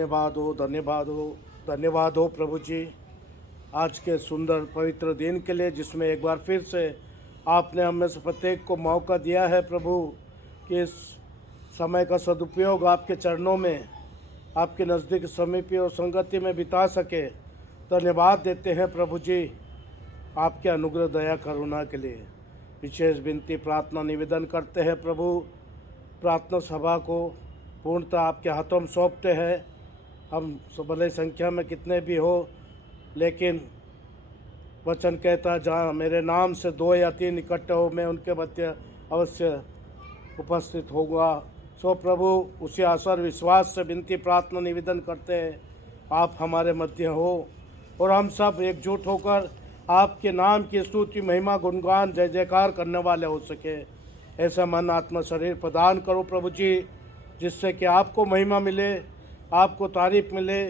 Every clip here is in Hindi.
धन्यवाद हो, धन्यवाद हो, धन्यवाद हो प्रभु जी, आज के सुंदर पवित्र दिन के लिए जिसमें एक बार फिर से आपने हमें से प्रत्येक को मौका दिया है प्रभु कि इस समय का सदुपयोग आपके चरणों में, आपके नज़दीक समीपी और संगति में बिता सके। धन्यवाद देते हैं प्रभु जी आपके अनुग्रह दया करुणा के लिए। विशेष विनती प्रार्थना निवेदन करते हैं प्रभु, प्रार्थना सभा को पूर्णतः आपके हाथों में सौंपते हैं। हम भले संख्या में कितने भी हो, लेकिन वचन कहता है जहाँ मेरे नाम से 2 या 3 इकट्ठे हो मैं उनके मध्य अवश्य उपस्थित होगा। सो प्रभु उसी आशा और विश्वास से विनती प्रार्थना निवेदन करते हैं, आप हमारे मध्य हो और हम सब एकजुट होकर आपके नाम की स्तुति महिमा गुणगान जय जयकार करने वाले हो सके। ऐसा मन आत्मा शरीर प्रदान करो प्रभु जी, जिससे कि आपको महिमा मिले, आपको तारीफ मिले,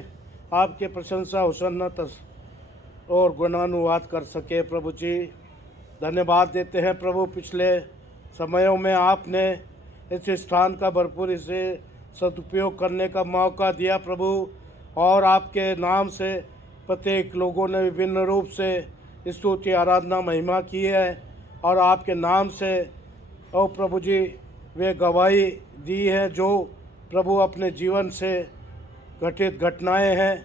आपके प्रशंसा होसन्ना और गुणानुवाद कर सके प्रभु जी। धन्यवाद देते हैं प्रभु, पिछले समयों में आपने इस स्थान का भरपूरी से सदुपयोग करने का मौका दिया प्रभु, और आपके नाम से प्रत्येक लोगों ने विभिन्न रूप से स्तुति आराधना महिमा की है, और आपके नाम से ओ प्रभु जी वे गवाही दी है जो प्रभु अपने जीवन से घटित घटनाएं हैं,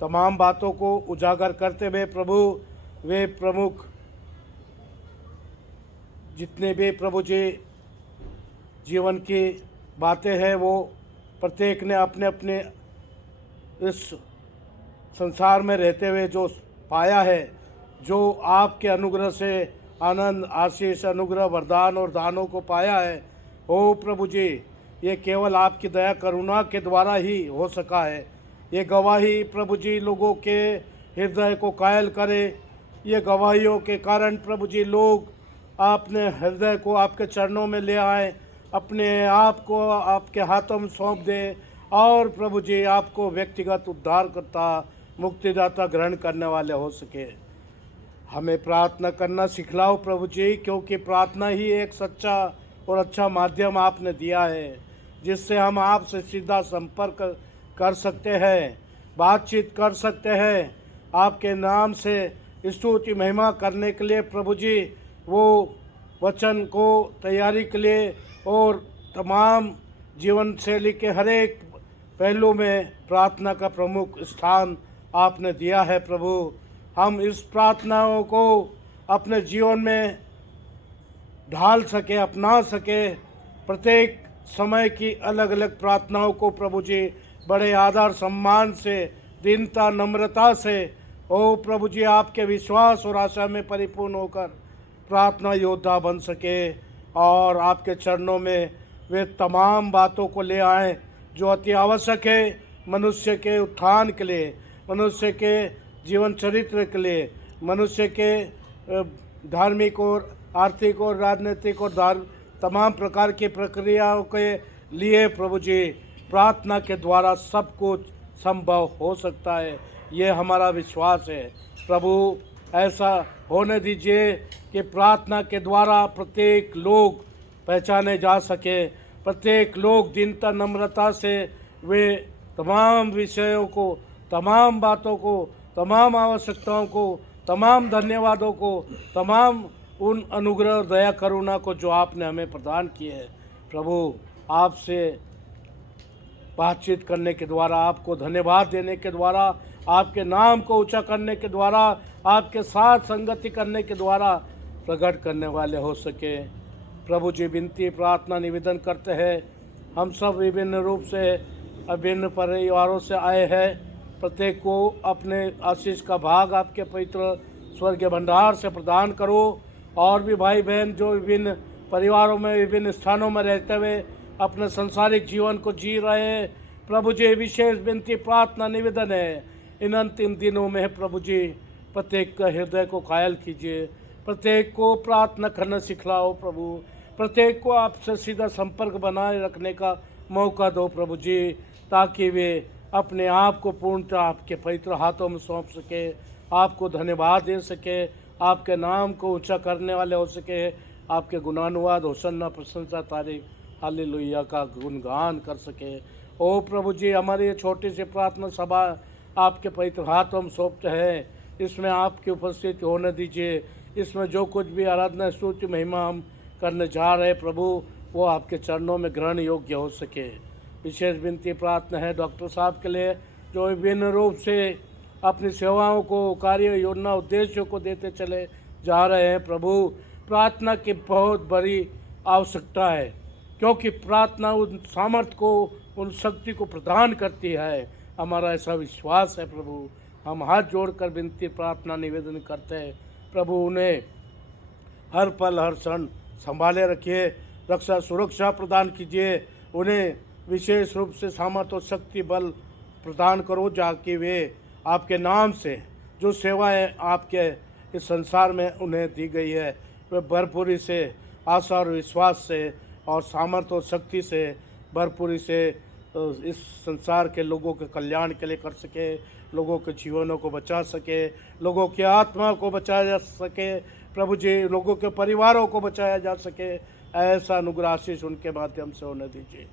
तमाम बातों को उजागर करते हुए प्रभु वे प्रमुख जितने भी प्रभु जी जीवन की बातें हैं वो प्रत्येक ने अपने अपने इस संसार में रहते हुए जो पाया है, जो आपके अनुग्रह से आनंद आशीष अनुग्रह वरदान और दानों को पाया है, ओ प्रभु जी ये केवल आपकी दया करुणा के द्वारा ही हो सका है। ये गवाही प्रभु जी लोगों के हृदय को कायल करे। ये गवाहियों के कारण प्रभु जी लोग अपने हृदय को आपके चरणों में ले आए, अपने आप को आपके हाथों में सौंप दें और प्रभु जी आपको व्यक्तिगत उद्धारकर्ता मुक्तिदाता ग्रहण करने वाले हो सके। हमें प्रार्थना करना सिखलाओ प्रभु जी, क्योंकि प्रार्थना ही एक सच्चा और अच्छा माध्यम आपने दिया है, जिससे हम आपसे सीधा संपर्क कर सकते हैं, बातचीत कर सकते हैं, आपके नाम से स्तुति महिमा करने के लिए प्रभु जी वो वचन को तैयारी के लिए और तमाम जीवन शैली के हर एक पहलू में प्रार्थना का प्रमुख स्थान आपने दिया है प्रभु। हम इस प्रार्थनाओं को अपने जीवन में ढाल सके, अपना सके। प्रत्येक समय की अलग अलग प्रार्थनाओं को प्रभु जी बड़े आदर सम्मान से, दीनता नम्रता से ओ प्रभु जी आपके विश्वास और आशा में परिपूर्ण होकर प्रार्थना योद्धा बन सके, और आपके चरणों में वे तमाम बातों को ले आएं जो अति आवश्यक है मनुष्य के उत्थान के लिए, मनुष्य के जीवन चरित्र के लिए, मनुष्य के धार्मिक और आर्थिक और राजनीतिक और तमाम प्रकार की प्रक्रियाओं के लिए प्रभु जी प्रार्थना के द्वारा सब कुछ संभव हो सकता है। ये हमारा विश्वास है प्रभु। ऐसा होने दीजिए कि प्रार्थना के द्वारा प्रत्येक लोग पहचाने जा सके, प्रत्येक लोग दीनता नम्रता से वे तमाम विषयों को, तमाम बातों को, तमाम आवश्यकताओं को, तमाम धन्यवादों को, तमाम उन अनुग्रह दया करुणा को जो आपने हमें प्रदान किए हैं प्रभु, आपसे बातचीत करने के द्वारा, आपको धन्यवाद देने के द्वारा, आपके नाम को ऊंचा करने के द्वारा, आपके साथ संगति करने के द्वारा प्रकट करने वाले हो सके प्रभु जी। विनती प्रार्थना निवेदन करते हैं, हम सब विभिन्न रूप से विभिन्न परिवारों से आए हैं, प्रत्येक को अपने आशीष का भाग आपके पवित्र स्वर्गीय भंडार से प्रदान करो। और भी भाई बहन जो विभिन्न परिवारों में विभिन्न स्थानों में रहते हुए अपने संसारिक जीवन को जी रहे हैं प्रभु जी, विशेष विनती प्रार्थना निवेदन है इन अंतिम दिनों में प्रभु जी प्रत्येक का हृदय को कायल कीजिए, प्रत्येक को प्रार्थना करना सिखलाओ प्रभु, प्रत्येक को आपसे सीधा संपर्क बनाए रखने का मौका दो प्रभु जी, ताकि वे अपने आप को पूर्णतः आपके पवित्र हाथों में सौंप सके, आपको धन्यवाद दे सके, आपके नाम को ऊंचा करने वाले हो सके, आपके गुणानुवाद होसन्ना प्रशंसा तारीफ हालेलुया का गुणगान कर सके। ओ प्रभु जी, हमारी ये छोटी सी प्रार्थना सभा आपके पवित्र हाथों में सौंपते हैं, इसमें आपकी उपस्थिति होने दीजिए। इसमें जो कुछ भी आराधना स्तुति महिमा हम करने जा रहे हैं प्रभु, वो आपके चरणों में ग्रहण योग्य हो सके। विशेष विनती प्रार्थना है डॉक्टर साहब के लिए, जो विभिन्न रूप से अपनी सेवाओं को, कार्य योजना उद्देश्यों को देते चले जा रहे हैं प्रभु। प्रार्थना की बहुत बड़ी आवश्यकता है, क्योंकि प्रार्थना उन सामर्थ्य को, उन शक्ति को प्रदान करती है। हमारा ऐसा विश्वास है प्रभु। हम हाथ जोड़कर विनती प्रार्थना निवेदन करते हैं प्रभु, उन्हें हर पल हर क्षण संभाले रखिए, रक्षा सुरक्षा प्रदान कीजिए। उन्हें विशेष रूप से सामर्थ्य और शक्ति बल प्रदान करो, जाकि वे आपके नाम से जो सेवाएं आपके इस संसार में उन्हें दी गई है, वे भरपूरी से आशा और विश्वास से और सामर्थ्य और शक्ति से भरपूरी से इस संसार के लोगों के कल्याण के लिए कर सके, लोगों के जीवनों को बचा सके, लोगों की आत्मा को बचाया जा सके प्रभु जी, लोगों के परिवारों को बचाया जा सके। ऐसा अनुग्रह आशीष उनके माध्यम से होने दीजिए,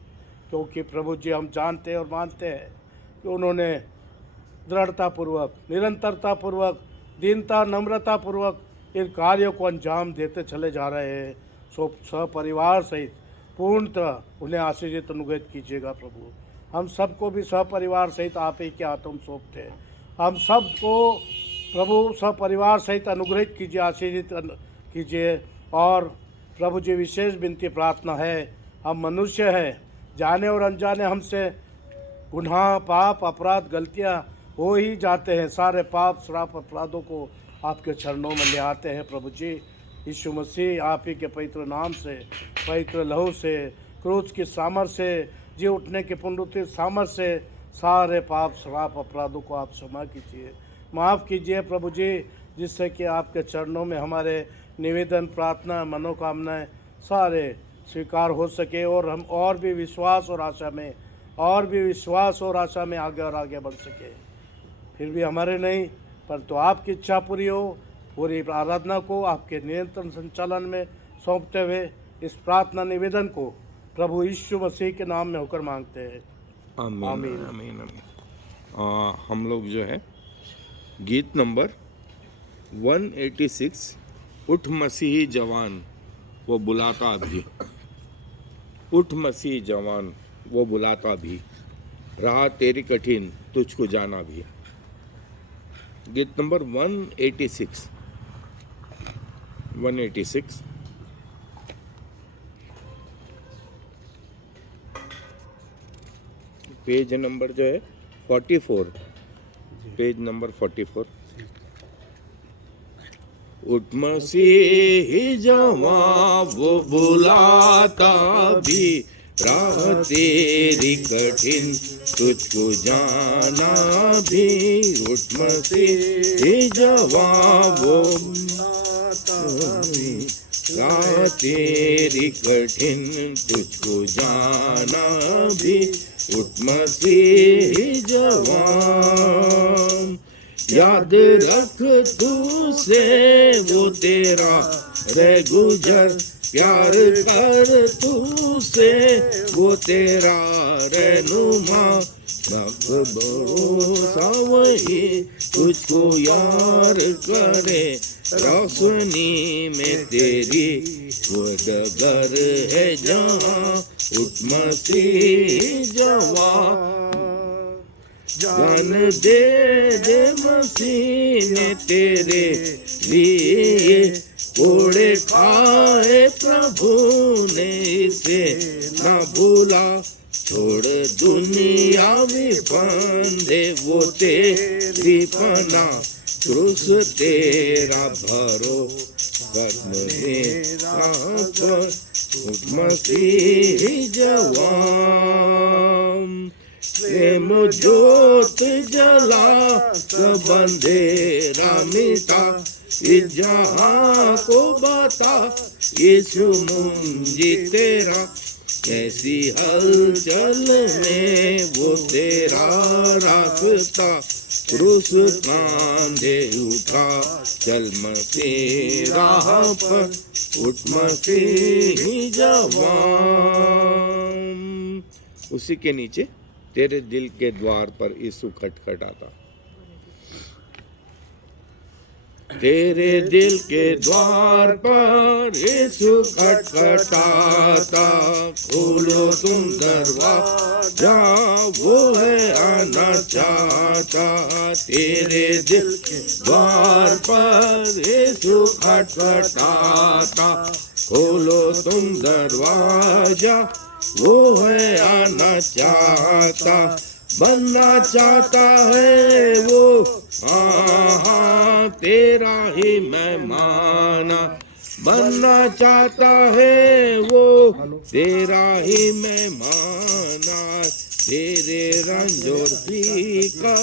क्योंकि प्रभु जी हम जानते और मानते हैं कि उन्होंने दृढ़तापूर्वक, निरंतरतापूर्वक, दीनता नम्रतापूर्वक इन कार्यों को अंजाम देते चले जा रहे हैं। सपरिवार सहित पूर्णतः उन्हें आशीषित अनुग्रहित कीजिएगा प्रभु। हम सबको भी सपरिवार सहित आप ही के हाथों में सौंपते हैं। हम सबको प्रभु सपरिवार सहित अनुग्रहित कीजिए, आशीषित कीजिए। और प्रभु जी, विशेष विनती प्रार्थना है, हम मनुष्य हैं, जाने और अनजाने हमसे गुनाह, पाप, अपराध, गलतियां हो ही जाते हैं। सारे पाप, श्राप, अपराधों को आपके चरणों में ले आते हैं प्रभु जी। यीशु मसीह आप ही के पवित्र नाम से, पवित्र लहू से, क्रूस की सामर्थ्य से, जी उठने के पुनरुत्थित सामर्थ्य से सारे पाप, श्राप, अपराधों को आप क्षमा कीजिए, माफ़ कीजिए प्रभु जी, जिससे कि आपके चरणों में हमारे निवेदन, प्रार्थना, मनोकामनाएं सारे स्वीकार हो सके और हम और भी विश्वास और आशा में आगे और आगे बढ़ सके। फिर भी हमारे नहीं, परंतु आपकी इच्छा पूरी हो। पूरी आराधना को आपके नियंत्रण संचालन में सौंपते हुए इस प्रार्थना निवेदन को प्रभु यीशु मसीह के नाम में होकर मांगते हैं, आमीन आमीन आमीन। हम लोग जो है गीत नंबर 186, उठ मसीही जवान वो बुलाता भी, उठ मसीही जवान वो बुलाता भी, रहा तेरी कठिन तुझको जाना भी। गीत नंबर 186 पेज नंबर जो है 44, पेज नंबर 44। उठ मसीही जवां वो बुलाता भी, राह तेरी कठिन तुझको जाना भी। उठ मसीही जवां वो बुलाता भी, राह तेरी कठिन तुझको जाना भी। उठ मसीही जवान, याद रख तू से वो तेरा रह गुजर, प्यार कर तू से वो तेरा रहनुमा। भरोसा वही तुझको यार करे, रोशनी में तेरी वो डगर है जहाँ। उठ मसीह जवान, जान दे मसीह ने तेरे लिए, कोड़े खाए प्रभु ने इसे न भूला। छोड़ दुनियावी फंदे वो तेरी पना, क्रूस तेरा भरोसा मेरा पर। उठ मसीही जवान, प्रेम ज्योत जला सब अंधेरा मिटा, इस जहां को बता यीशु मुंजी तेरा। कैसी हलचल में वो तेरा रास्ता, क्रूस कांधे उठा चल मसीह राह पर, उठ मसीही जवान। उसी के नीचे तेरे दिल के द्वार पर यीशु खटखटाता, तेरे दिल के द्वार पर यीशु खटखटाता, खोलो तुम दरवाजा, वो है आना चाहता। तेरे दिल के द्वार पर यीशु खटखटाता, खोलो तुम दरवाजा, वो है आना चाहता। बनना चाहता है वो, हाँ तेरा ही मेहमाना, बनना चाहता है वो तेरा ही मेहमाना। तेरे रंज और फीका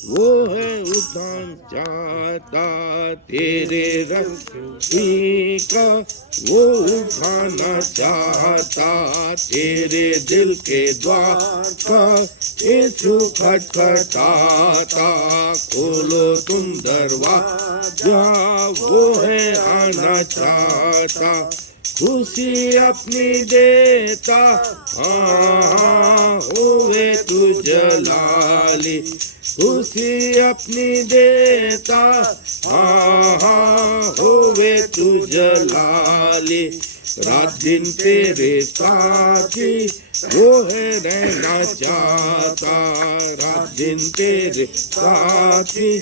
वो है उठान चाहता, तेरे रंज फीका वो उठाना चाहता। तेरे दिल के द्वार पर यीशु खटखटाता, खोलो तुम दरवाजा, वो है आना चाहता। खुशी अपनी देता, हाँ होवे तू जलाली, खुशी अपनी देता, हाँ होवे तू जलाली। रात दिन तेरे साथी वो है रहना चाहता, रात दिन तेरे साथी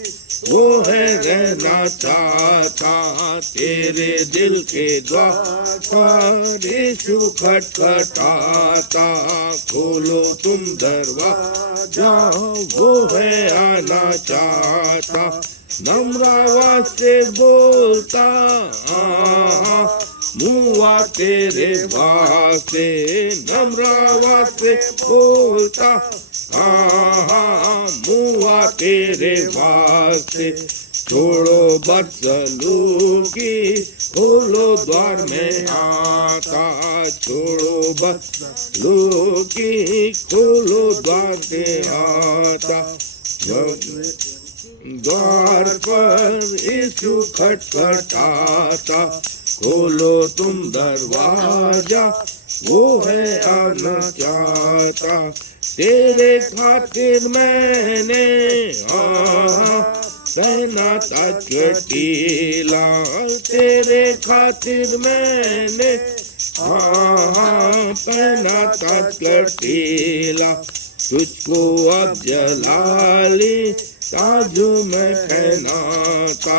वो है रहना चाहता। तेरे दिल के द्वार पर यीशु खटखटाता, खोलो तुम दरवाजा, वो है आना चाहता। नम्रता से बोलता, मुआ तेरे वास्ते, नम्रता से बोलता, मुआ तेरे वास्ते। छोड़ो बदसलूकी, खोलो द्वार में आता, छोड़ो बदसलूकी, खोलो द्वार में आता। द्वार पर यीशु खटखटाता, खोलो तुम दरवाजा, वो है आना चाहता। तेरे खातिर मैंने पहना था चटीला, तेरे खातिर मैंने पहना था चटीला। तुझको अब जलाली ताजू में पहनाता,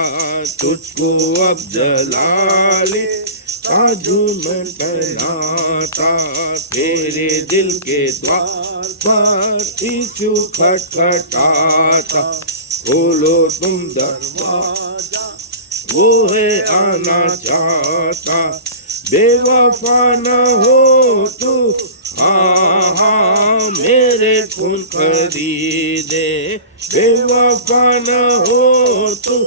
तुझको अब जलाली ताजू में पहनाता। तेरे दिल के द्वार पर यीशु खटखटाता, खोलो तुम दरवाजा, वो है आना चाहता। बेवफा न हो तू, हाँ मेरे खून खरीदे, बेवफा न हो तू,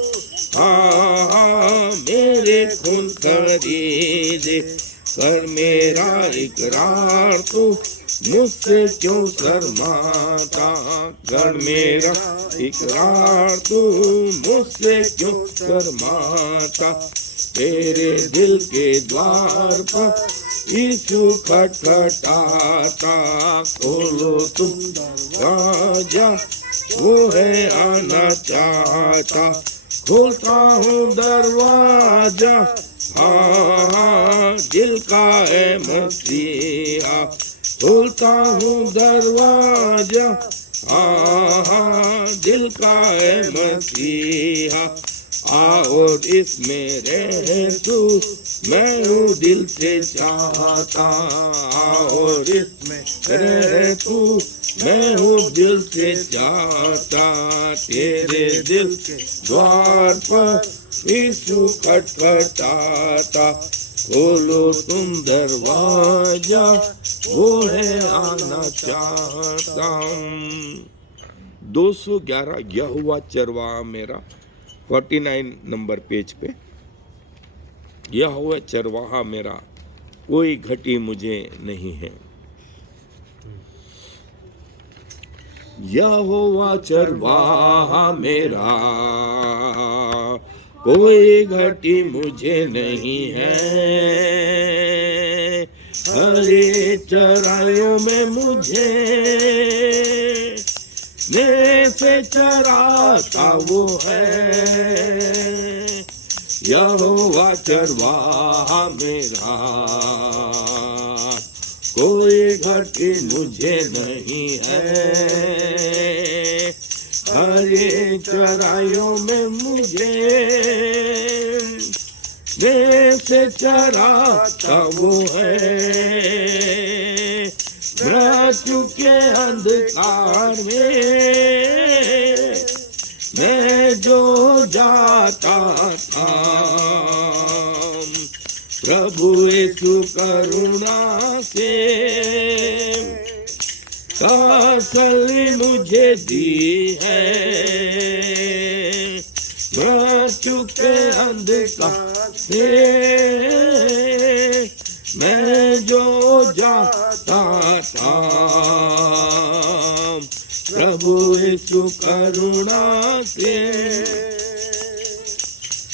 हाँ मेरे खून खरीदे। कर मेरा इकरार तू, मुझसे क्यों शर्माता, कर मेरा इकरार तू, मुझसे क्यों शर्माता। तेरे दिल के द्वार पर यीशु खटखटाता, खोलो तुम दरवाजा, वो है आना चाहता। खोलता हूँ दरवाजा, हाँ दिल का है मसीहा, खोलता हूँ दरवाजा, हाँ दिल का है मसीहा। आओ इसमें रह तू, मैं हूँ दिल से चाहता, आओ इसमें रह तू, मैं हूँ दिल से चाहता। तेरे दिल के द्वार पर यीशु खटखटाता, खोलो तुम दरवाजा, वो है आना चाहता। 211 यहोवा चरवाहा मेरा, 49 नंबर पेज पे। यहोवा चरवाहा मेरा, कोई घटी मुझे नहीं है। यहोवा चरवाहा मेरा, कोई घटी मुझे नहीं है। हरे चराइयों में मुझे ने से चराता वो है। यहोवा चरवाहा मेरा, कोई घटी मुझे नहीं है। हरे चराइयों में मुझे से चराता वो है। मृत्यु के अंधकार में मैं जो जाता था, प्रभु यीशु करुणा से तसल्ली मुझे दी है। मृत्यु के अंधकार से मैं जो जाता था, प्रभु यीशु करुणा से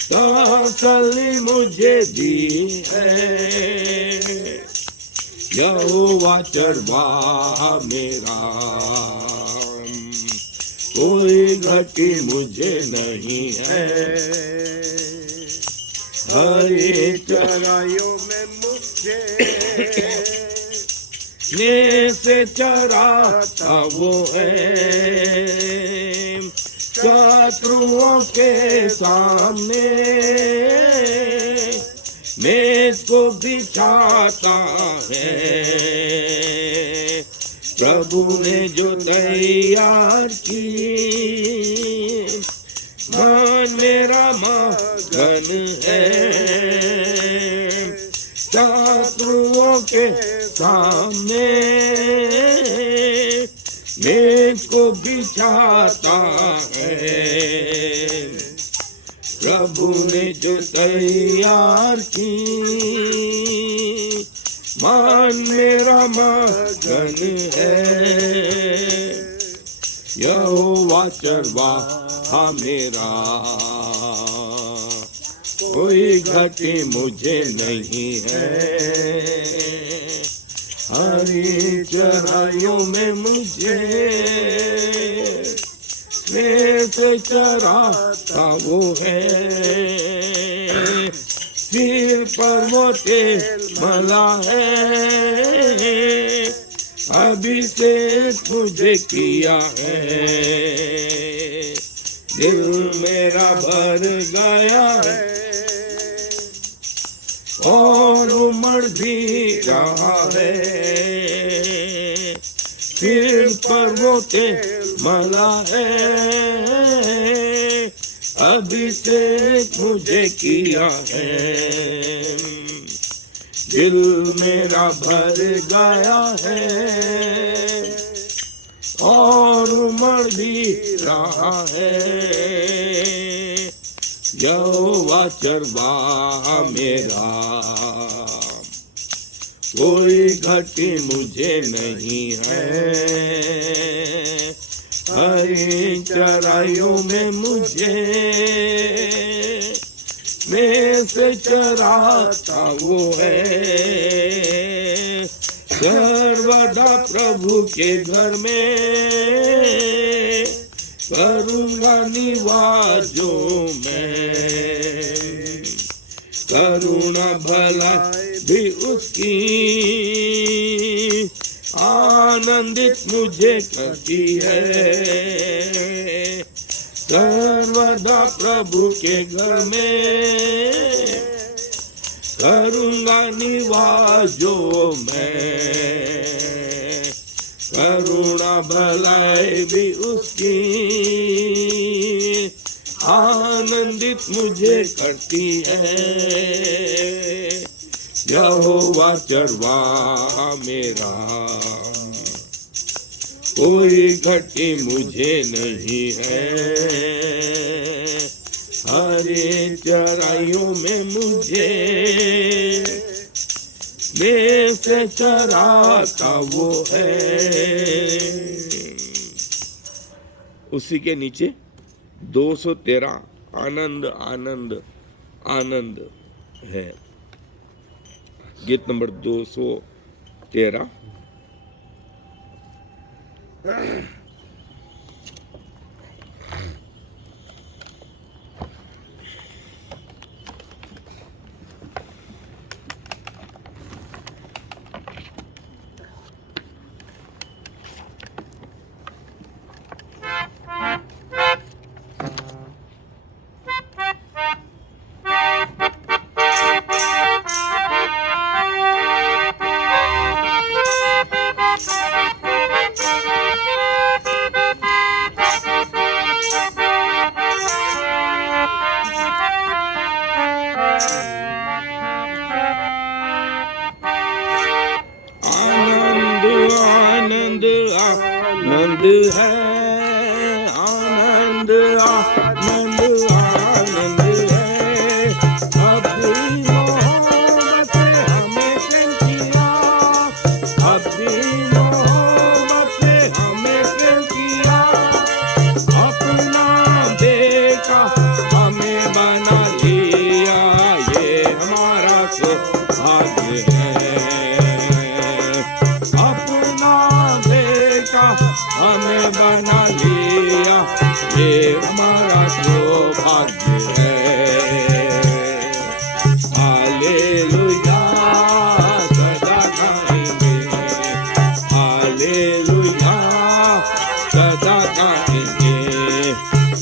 तसल्ली मुझे दी है। यहोवा चरवाहा मेरा, कोई घटी मुझे नहीं है। हरे चराइयों में मुझे ने से चराता वो है। शत्रुओं के सामने मेज को बिछाता है। प्रभु ने जो तैयार की, मन मेरा मगन है। शत्रुओं के सामने मेज को बिछाता है। प्रभु ने जो तैयार की, मन मेरा मगन है। यहोवा चरवाहा मेरा, कोई घटी मुझे नहीं है। हरी चराइयों में मुझे से चराता वो है। सिर पर वो तेल मला है, अभिषेक मुझे किया है। दिल मेरा भर गया है और उमड़ भी रहा है। सिर पर वो तेल मला है, अभिषेक मुझे किया है। दिल मेरा भर गया है और उमड़ भी रहा है। यहोवा चरवाहा मेरा, कोई घटी मुझे नहीं है। हरी चराइयों में मुझे में से चराता वो है। सर्वदा प्रभु के घर में करूँगा निवास जो मैं। करुणा भला भी उसकी आनंदित मुझे करती है। सर्वदा प्रभु के घर में करूँगा निवास जो मैं। करुणा भलाई भी उसकी आनंदित मुझे करती है। यहोवा चरवाहा मेरा, कोई घटी मुझे नहीं है। हरे चराइयों में मुझे में से चराता वो है। उसी के नीचे 213 आनंद आनंद आनंद है। गीत नंबर 213। आनंद आनंद है, आनंद आनंद आनंद है। अपनी मोहब्बत से हमें प्रेम किया, अपनी मोहब्बत से हमें प्रेम किया। अपना बेटा हमें बना लिया, ये हमारा सौभाग्य है। हमें बना लिया, ये हमारा सौभाग्य है। हालेलुया सदा गाएंगे, हालेलुया सदा गाएंगे।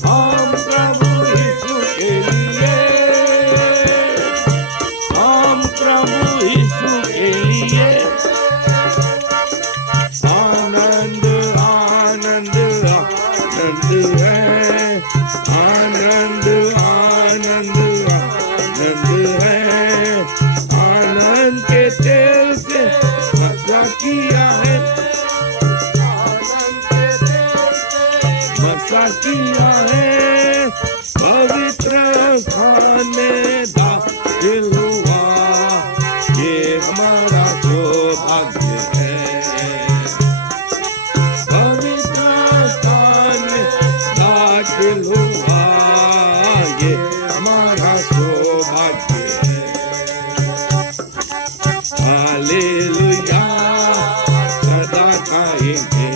हम प्रभु यीशु के लिए, हम प्रभु यीशु के लिए आनंद आनंद आनंद है, आनंद आनंद आनंद है। आनंद के तेल से मसा किया है, आनंद के तेल से मसा किया है। पवित्र स्थान में दाखिल हुआ, ये हमारा सौभाग्य है। हुआ, ये हमारा सौभाग्य है। हालेलुया सदा गाएंगे,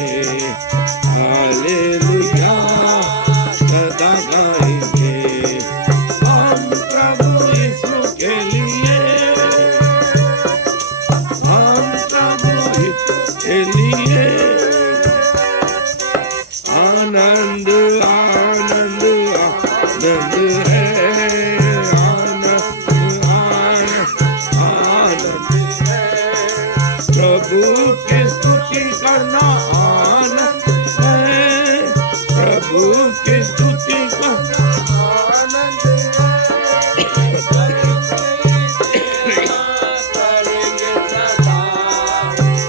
हालेलुया सदा गाएंगे। हम प्रभु यीशु के लिए, हम प्रभु यीशु के लिए आनंद आनंद आनंद है, आनंद आनंद है। प्रभु की स्तुति करना आनंद है, प्रभु की स्तुति करना आनंद है।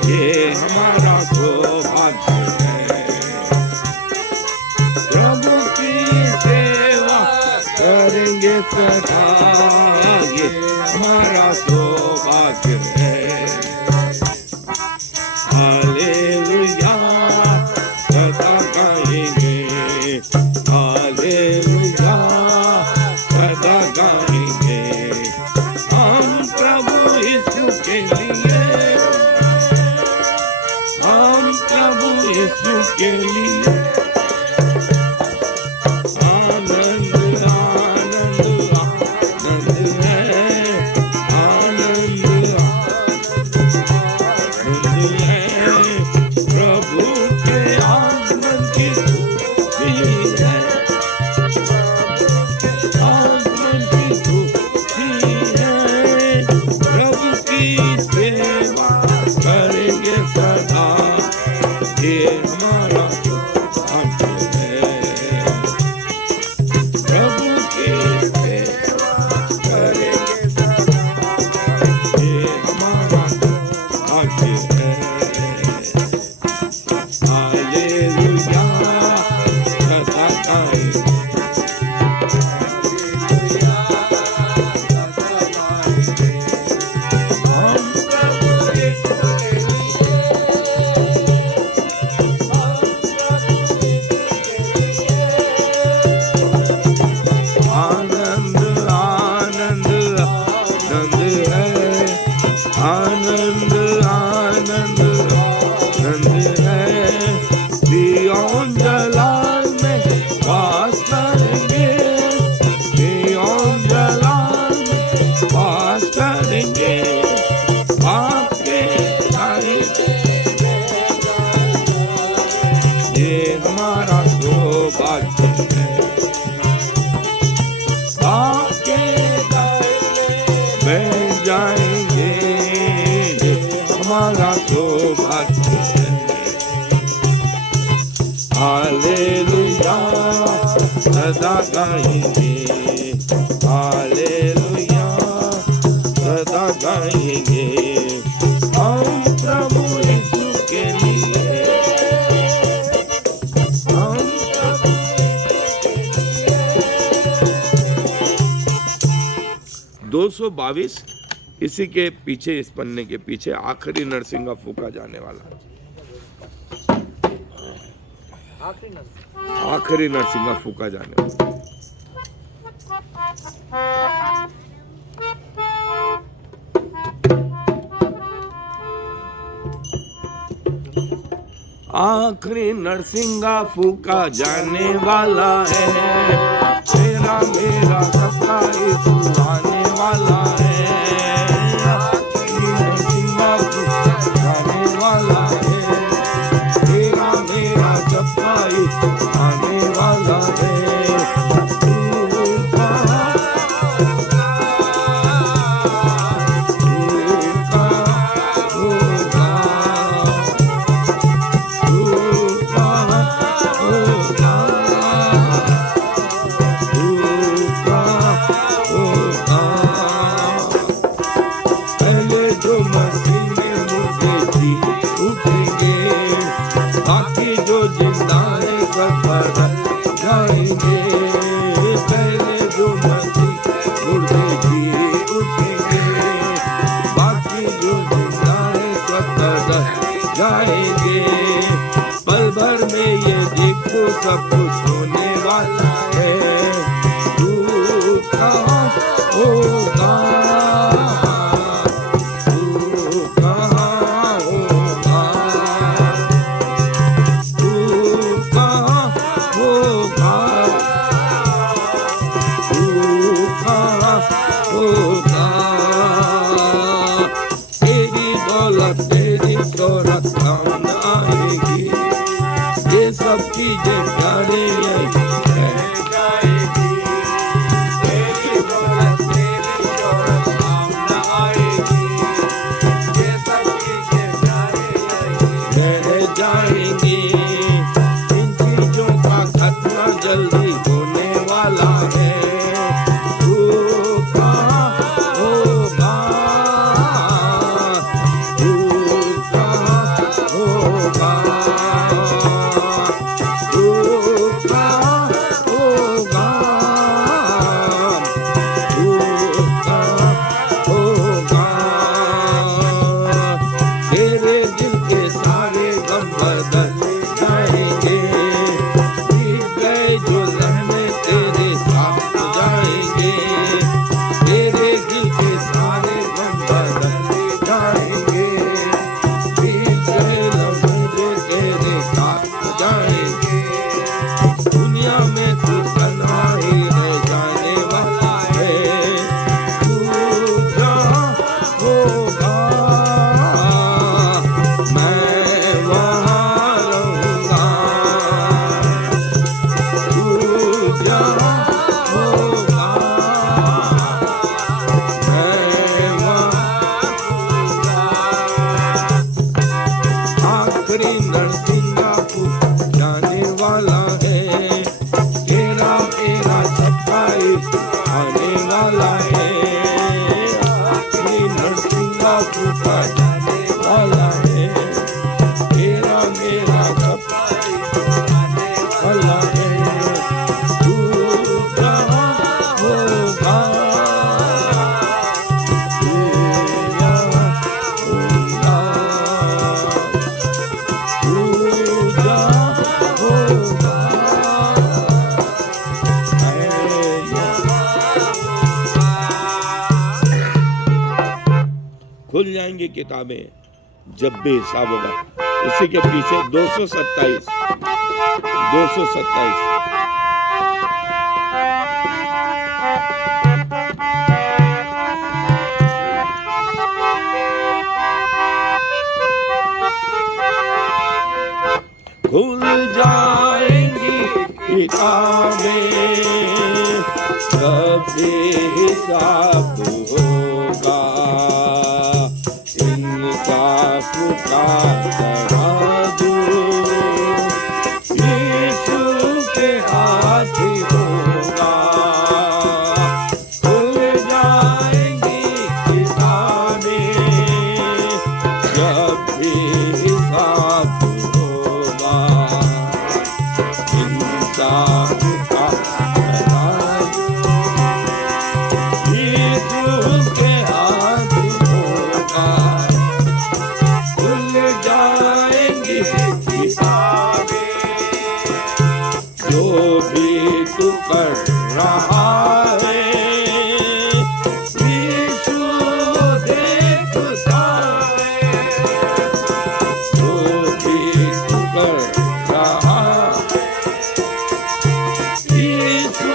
ये हमारा सौभाग्य है। प्रभु की सेवा करेंगे सदा, ये हमारा सौभाग्य है। हालेलुया सदा गाएंगे, हालेलुया सदा गाएंगे। हम प्रभु यीशु के लिए, हम प्रभु यीशु के लिए आनंद आनंद आनंद है, आनंद आनंद है। प्रभु के आगमन की ओम जलाल में वास करेंगे, श्री ओम जलाल में वास करेंगे, बाप के साहित्य ये हमारा सौभाग्य है, बाप के बैठ जाएंगे ये हमारा सौभाग्य है। हालेलुया सदा गाएंगे, हालेलुया सदा गाएंगे हम प्रभु यीशु के लिए, हम 222 इसी के पीछे, इस पन्ने के पीछे आखिरी नरसिंगा फूका जाने वाला, आखिरी नरसिंगा फूका जाने वाला। आखिरी नरसिंगा फूका जाने वाला है, तेरा मेरा सबका यीशु आने वाला है, आखिरी नरसिंगा फूका जाने वाला है, तेरा मेरा सबका यीशु आने वाला है। बाकी जो जिंदा है सब बदल जाएंगे, पहले जो मसीह मुर्दे जी उठेंगे, बाकी जो जिंदा है सब बदल जाएंगे, पल भर में ये देखो सब कुछ होने वाला है, तू कहाँ होगा, तेरी दौलत तेरी शोहरत काम आएगी, ये सब चीजें प्यारे रह जाएगी, तेरी दौलत तेरी शोहरत काम आएगी, ये सब चीजें प्यारे रह जाएंगी, इन चीजों का खतना जल्दी होने वाला है। खुल जाएंगी किताबें जब भी हिसाब होगा। इसी के पीछे 227 227। खुल जाएंगी किताबें, कभी हिसाब होगा, इंसाफ का तराजू यीशु के हाथ होगा। खुल जाएंगी किताबें, जब भी हिसाब होगा, इंसाफ का तराजू यीशु के हाथ होगा। खुल जाएंगी किताबें, जो भी तू कर रहा है, यीशु देखता है। जो भी तू कर रहा है, यीशु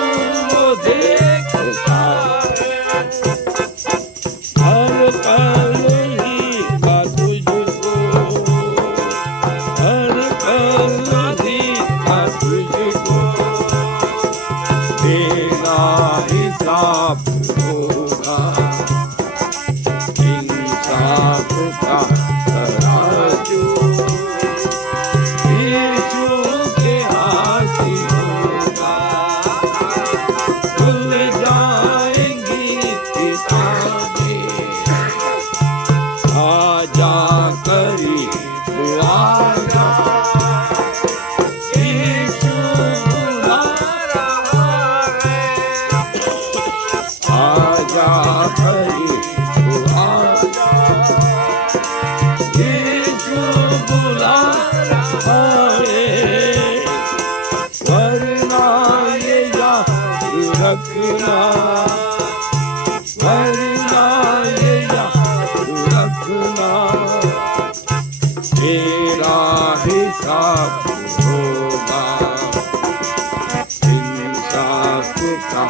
देखता है। हर पल ही का तुझको, हर पल ही का तुझको तेरा हिसाब होगा, इंसाफ का तराजू यीशु के हाथ होगा। खुल जाएंगी किताबें, आजा करीब आजा, यीशु बुला रहा है। आजा करीब आजा, यीशु बुला रहा है। वरना ये याद रखना, वरना ये याद रखना, तेरा हिसाब होगा, इंसाफ का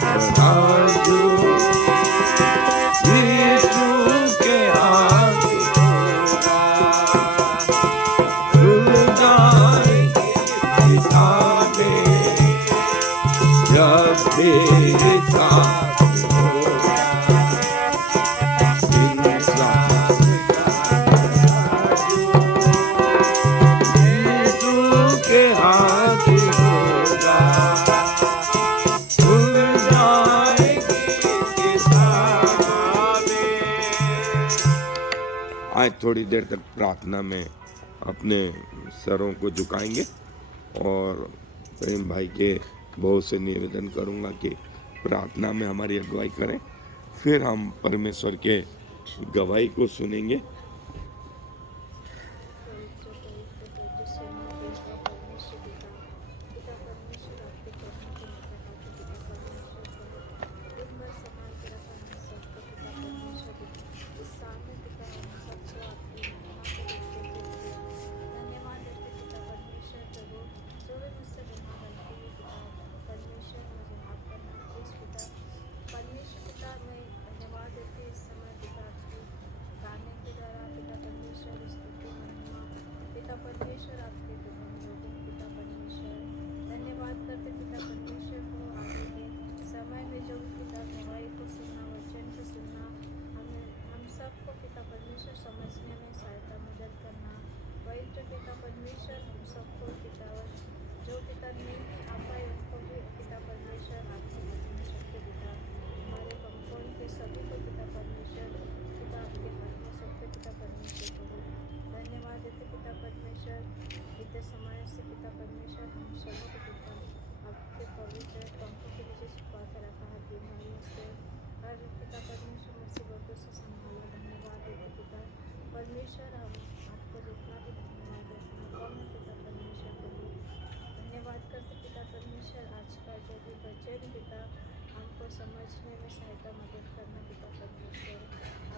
तराजू यीशु के हाथ होगा। खुल जाएंगी किताबें, जब भी हिसाब होगा, इंसाफ का तराजू यीशु के हाथ होगा। खुल जाएंगी किताबें। आज थोड़ी देर तक प्रार्थना में अपने सरों को झुकाएंगे और प्रेम भाई के बहुत से निवेदन करूंगा कि प्रार्थना में हमारी अगुवाई करें, फिर हम परमेश्वर के गवाही को सुनेंगे। परमेश्वर आपके पिता परमेश्वर धन्यवाद करते पिता परमेश्वर को आगे के समय में जो पिता गवाही को सुनना, वचन को सुनना, हम सबको पिता परमेश्वर समझने में सहायता मदद करना। वही तो पिता परमेश्वर हम सबको पिता जो पिता नहीं आ पाए उनको भी पिता परमेश्वर आपके वचन सबके पिता हमारे कंपाउंड के सभी को पिता परमेश्वर पिता आपके हाथ में सबके पिता परमेश्वर को धन्यवाद देते पिता परमेश्वर। बीते समय से पिता परमेश्वर हम सभी को पिता आपके पवित्र पंखों के नीचे छुपा कर रखा है, बीमारियों से हर पिता परमेश्वर मुसीबतों से संभाला। धन्यवाद देते पिता परमेश्वर, हम आपको जितना भी धन्यवाद देना कम है पिता परमेश्वर को भी धन्यवाद करते पिता परमेश्वर। आज का जो भी वचन पिता हमको समझने में सहायता मदद करना पिता परमेश्वर,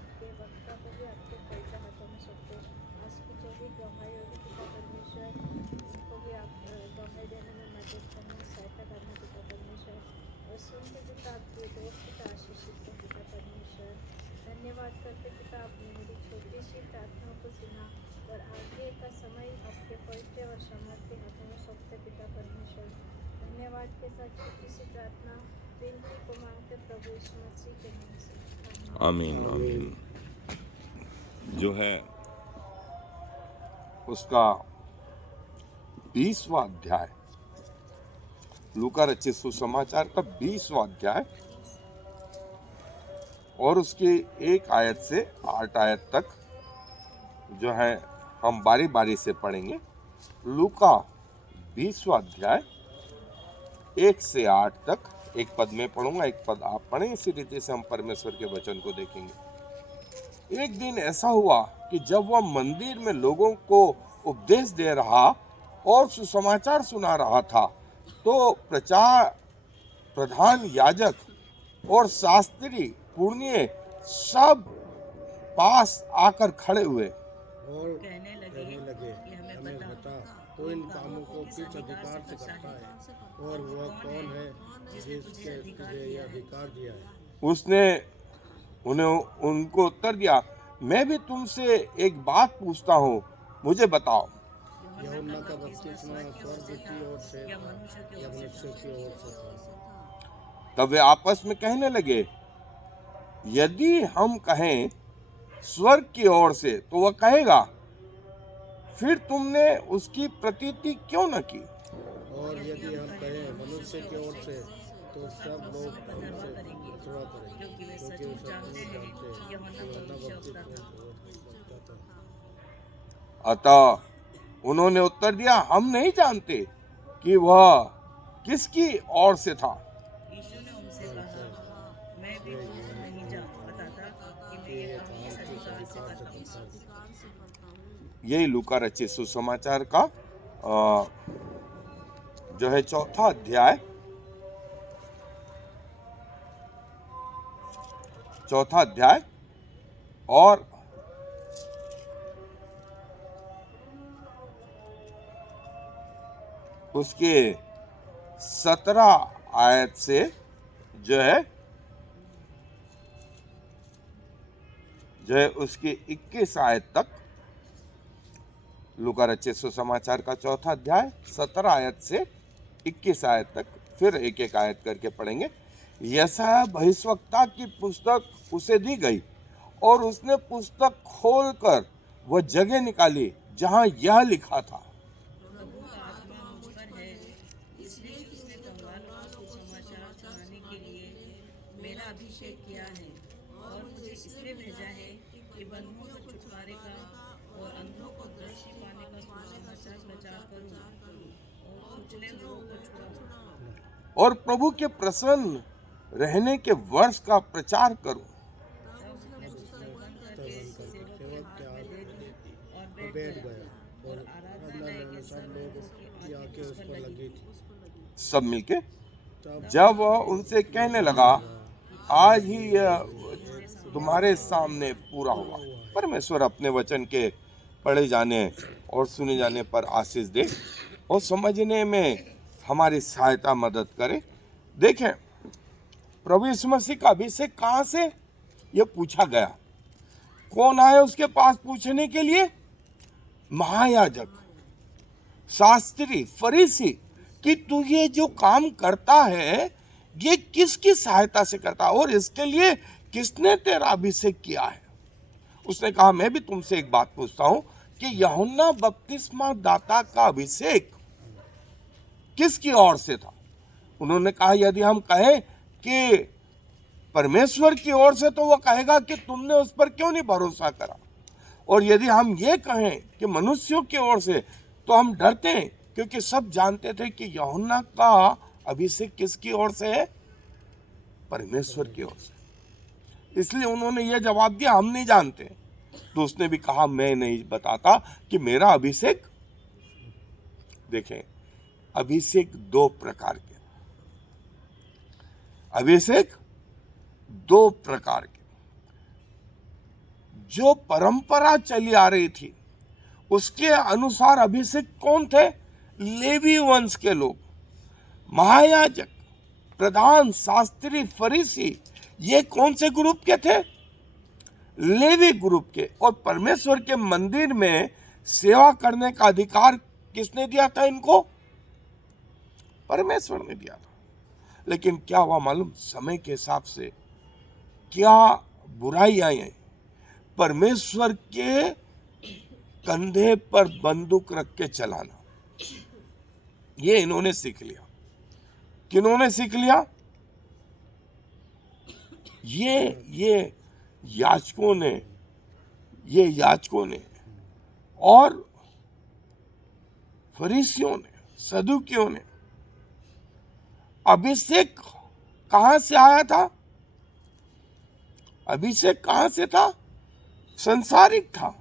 आपके वक्ता को भी आपके पवित्र हाथों में सौंपते। आज की जो भी गवाही होगी पिता परमेश्वर उनको भी आप दिखाई देने में मदद करना, सहायता करना पिता परमेश्वर। और सुनते पिता आपके दोस्त पिता आशीषित को पिता परमेश्वर। धन्यवाद करते पिता, आपने मेरी छोटी सी प्रार्थनाओं को सुना और आगे का समय आपके पवित्र और सामर्थ्य हाथों में सौंपते पिता परमेश्वर। धन्यवाद के साथ छोटी सी प्रार्थना विनती को मांगते प्रभु यीशु मसीह के नाम से, आमीन। आमीन आमीन। जो है उसका 20वां अध्याय, लूका रचित सुसमाचार का 20वां अध्याय और उसकी 1 आयत से 8 आयत तक जो है हम बारी बारी से पढ़ेंगे। लूका 20वां अध्याय 1 से 8 तक, एक पद में पढ़ूंगा, एक पद आप पढ़ें, इसी रीति से हम परमेश्वर के वचन को देखेंगे। एक दिन ऐसा हुआ कि जब वह मंदिर में लोगों को उपदेश दे रहा और सुसमाचार सुना रहा था, तो प्रधान याजक और शास्त्री पुरनिये सब पास आकर खड़े हुए और कहने लगे कि हमें बता, तो इन कामों को किस अधिकार से करता है और वह कौन है जिसके तुझे यह अधिकार दिया है? उसने उनको उत्तर दिया, मैं भी तुमसे एक बात पूछता हूँ, मुझे बताओ। यूहन्ना का बपतिस्मा स्वर्ग की ओर से या मनुष्य की ओर से था? तब वे आपस में कहने लगे, यदि हम कहें स्वर्ग की ओर से तो वह कहेगा, फिर तुमने उसकी प्रतीति क्यों न की? और यदि हम कहें मनुष्य की ओर से तो सब लोग हमसे बदला करेंगे, क्योंकि वे सब जानते हैं कि यूहन्ना बपतिस्मा देता था। अतः उन्होंने उत्तर दिया, हम नहीं जानते कि वह किसकी ओर से था। यीशु ने उनसे कहा, मैं भी तुमको नहीं बताता कि मैं ये काम किस अधिकार से करता हूँ। यही लूका रचित सुसमाचार का जो है 4था अध्याय, 4था अध्याय और उसके 17 आयत से जो है उसके 21 आयत तक, लूका रचित सुसमाचार का 4था अध्याय 17 आयत से 21 आयत तक, फिर एक एक आयत करके पढ़ेंगे। यशायाह भविष्यवक्ता की पुस्तक उसे दी गई और उसने पुस्तक खोलकर वह जगह निकाली जहां यह लिखा था, प्रभु का आत्मा मुझ पर है, इसलिए उसने कंगाल को सुसमाचार सुनाने के लिए मेरा अभिषेक किया है, और मुझे इसलिए भेजा है कि बंधुओं को छुटकारे का और अंधों को दृष्टि पाने का सुसमाचार प्रचार करूं, और कुचले हुओं को छुड़ाऊं, और प्रभु के प्रसन्न रहने के वर्ष का प्रचार करूं। सेवक के हाथ में बैठ गया और आराधनालय में सब लोग की आंखें उस पर लगी थी। सब मिलके जब वह उनसे कहने लगा, आज ही यह तुम्हारे सामने पूरा हुआ। परमेश्वर अपने वचन के पढ़े जाने और सुने जाने पर आशीष दे और समझने में हमारी सहायता मदद करे। देखें, प्रभु यीशु मसीह का अभिषेक कहाँ से, यह पूछा गया। कौन आए उसके पास पूछने के लिए? महायाजक, शास्त्री, फरीसी, कि तू ये जो काम करता है ये किसकी सहायता से करता है और इसके लिए किसने तेरा अभिषेक किया है? उसने कहा, मैं भी तुमसे एक बात पूछता हूं कि यूहन्ना बपतिस्मा दाता का अभिषेक किसकी ओर से था? उन्होंने कहा, यदि हम कहें कि परमेश्वर की ओर से तो वह कहेगा कि तुमने उस पर क्यों नहीं भरोसा करा, और यदि हम ये कहें कि मनुष्यों की ओर से तो हम डरते हैं, क्योंकि सब जानते थे कि यूहन्ना का अभिषेक किसकी ओर से है? परमेश्वर की ओर से। इसलिए उन्होंने ये जवाब दिया, हम नहीं जानते। तो उसने भी कहा, मैं नहीं बताता कि मेरा अभिषेक। देखें, अभिषेक 2 प्रकार के, अभिषेक 2 प्रकार के। जो परंपरा चली आ रही थी उसके अनुसार अभिषेक कौन थे? लेवी वंश के लोग, महायाजक, प्रधान शास्त्री, फरीसी, ये कौन से ग्रुप के थे? लेवी ग्रुप के। और परमेश्वर के मंदिर में सेवा करने का अधिकार किसने दिया था इनको? परमेश्वर ने दिया था। लेकिन क्या हुआ मालूम? समय के हिसाब से क्या बुराई आई है? परमेश्वर के कंधे पर बंदूक रख के चलाना, ये इन्होंने सीख लिया। किन्होंने सीख लिया? ये याजकों ने और फरीसियों ने, सदुकियों ने। अभिषेक कहां से आया था? अभिषेक कहां से था? संसारिक था,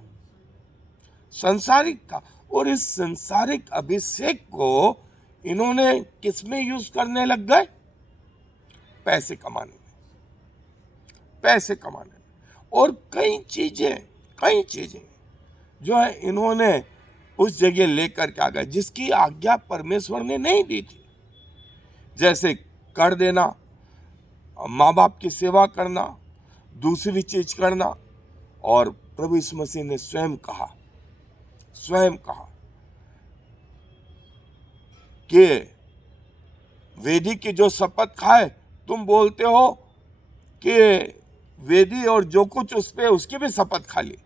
संसारिक था। और इस संसारिक अभिषेक को इन्होंने किसमें यूज करने लग गए? पैसे कमाने में, पैसे कमाने में। और कई चीजें जो है इन्होंने उस जगह लेकर के आ गए जिसकी आज्ञा परमेश्वर ने नहीं दी थी। जैसे कर देना, माँ बाप की सेवा करना, दूसरी चीज करना। और प्रभु यीशु मसीह ने स्वयं कहा कि वेदी की जो शपथ खाए, तुम बोलते हो कि वेदी और जो कुछ उस पे उसकी भी शपथ खा ली,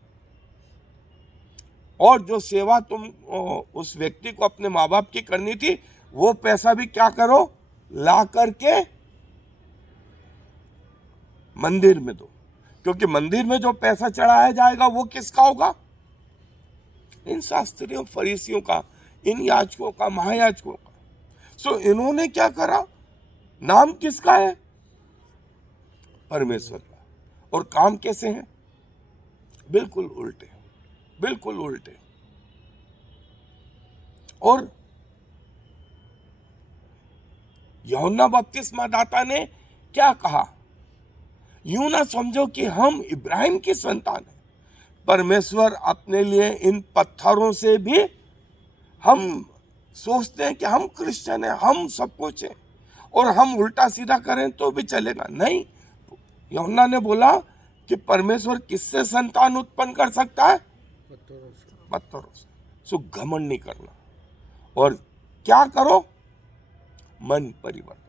और जो सेवा तुम उस व्यक्ति को अपने माँ बाप की करनी थी, वो पैसा भी क्या करो, ला करके मंदिर में दो। क्योंकि मंदिर में जो पैसा चढ़ाया जाएगा वो किसका होगा? इन शास्त्रियों, फरीसियों का, इन याजकों का, महायाजकों का। सो इन्होंने क्या करा? नाम किसका है? परमेश्वर का। और काम कैसे है? बिल्कुल उल्टे, बिल्कुल उल्टे। और यूहन्ना बपतिस्मा दाता ने क्या कहा? यूं ना समझो कि हम इब्राहिम की संतान है। परमेश्वर अपने लिए इन पत्थरों से भी, हम सोचते हैं कि हम क्रिश्चियन हैं, हम सब कुछ हैं, और हम उल्टा सीधा करें तो भी चलेगा। नहीं, यूहन्ना ने बोला कि परमेश्वर किससे संतान उत्पन्न कर सकता है? पत्थरों से। सो घमंड नहीं करना। और क्या करो? मन परिवर्तन।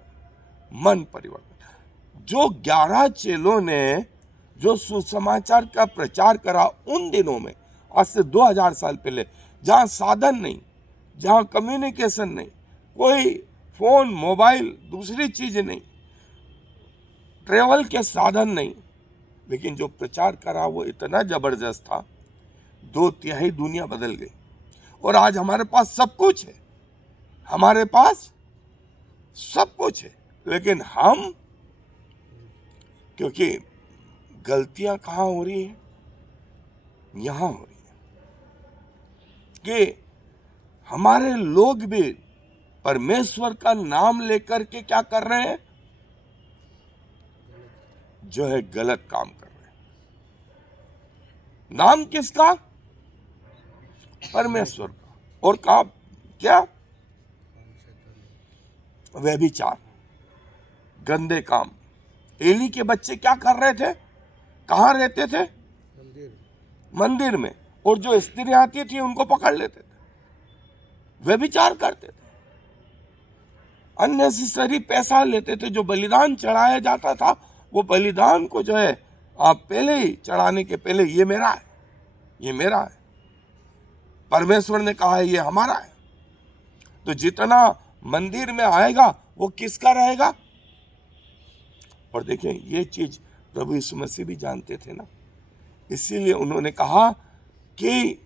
जो 11 चेलों ने जो सुसमाचार का प्रचार करा उन दिनों में, आज से 2000 साल पहले, जहां साधन नहीं, जहां कम्युनिकेशन नहीं, कोई फोन, मोबाइल, दूसरी चीज नहीं, ट्रेवल के साधन नहीं, लेकिन जो प्रचार करा वो इतना जबरदस्त था, 2/3 दुनिया बदल गई। और आज हमारे पास सब कुछ है, हमारे पास सब कुछ है, लेकिन हम, क्योंकि गलतियां कहां हो रही है? यहां हो रही है कि हमारे लोग भी परमेश्वर का नाम लेकर के क्या कर रहे हैं? जो है गलत काम कर रहे हैं। नाम किसका? परमेश्वर का। और कहा क्या? व्यभिचार, गंदे काम। एली के बच्चे क्या कर रहे थे? कहां रहते थे? मंदिर में। और जो स्त्रियां आती थी उनको पकड़ लेते थे, व्यभिचार करते थे, अननेसेसरी पैसा लेते थे। जो बलिदान चढ़ाया जाता था, वो बलिदान को जो है आप पहले ही चढ़ाने के पहले, ये मेरा है, ये मेरा है, परमेश्वर ने कहा है ये हमारा है। तो जितना मंदिर में आएगा वो किसका रहेगा? और देखें, ये चीज प्रभु यीशु मसीह भी जानते थे ना, इसीलिए उन्होंने कहा कि